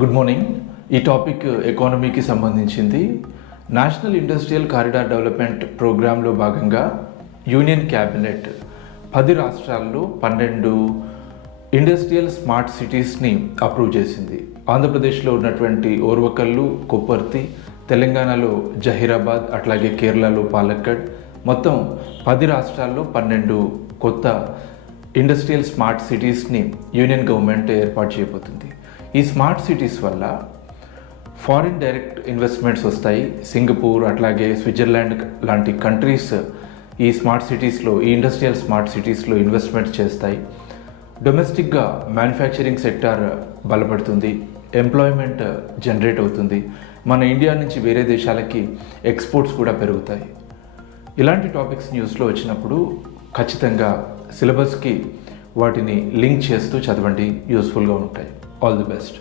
Good morning. ఈ topic ఎకానమీకి సంబంధించింది. నేషనల్ ఇండస్ట్రియల్ కారిడార్ డెవలప్మెంట్ ప్రోగ్రాంలో భాగంగా యూనియన్ క్యాబినెట్ 10 రాష్ట్రాల్లో 12 ఇండస్ట్రియల్ స్మార్ట్ సిటీస్ని అప్రూవ్ చేసింది. ఆంధ్రప్రదేశ్లో ఉన్నటువంటి ఓర్వకల్లు, కొప్పర్తి, తెలంగాణలో జహీరాబాద్, అట్లాగే కేరళలో పాలక్కడ్, మొత్తం 10 రాష్ట్రాల్లో 12 కొత్త ఇండస్ట్రియల్ స్మార్ట్ సిటీస్ని యూనియన్ గవర్నమెంట్ ఏర్పాటు చేయబోతుంది. ఈ స్మార్ట్ సిటీస్ వల్ల ఫారిన్ డైరెక్ట్ ఇన్వెస్ట్మెంట్స్ వస్తాయి. సింగపూర్, అట్లాగే స్విట్జర్లాండ్ లాంటి కంట్రీస్ ఈ స్మార్ట్ సిటీస్లో, ఈ ఇండస్ట్రియల్ స్మార్ట్ సిటీస్లో ఇన్వెస్ట్మెంట్ చేస్తాయి. డొమెస్టిక్గా మ్యానుఫ్యాక్చరింగ్ సెక్టార్ బలపడుతుంది, ఎంప్లాయ్మెంట్ జనరేట్ అవుతుంది. మన ఇండియా నుంచి వేరే దేశాలకి ఎక్స్పోర్ట్స్ కూడా పెరుగుతాయి. ఇలాంటి టాపిక్స్ న్యూస్లో వచ్చినప్పుడు ఖచ్చితంగా సిలబస్కి వాటిని లింక్ చేస్తూ చదవండి, యూస్ఫుల్గా ఉంటాయి. All the best.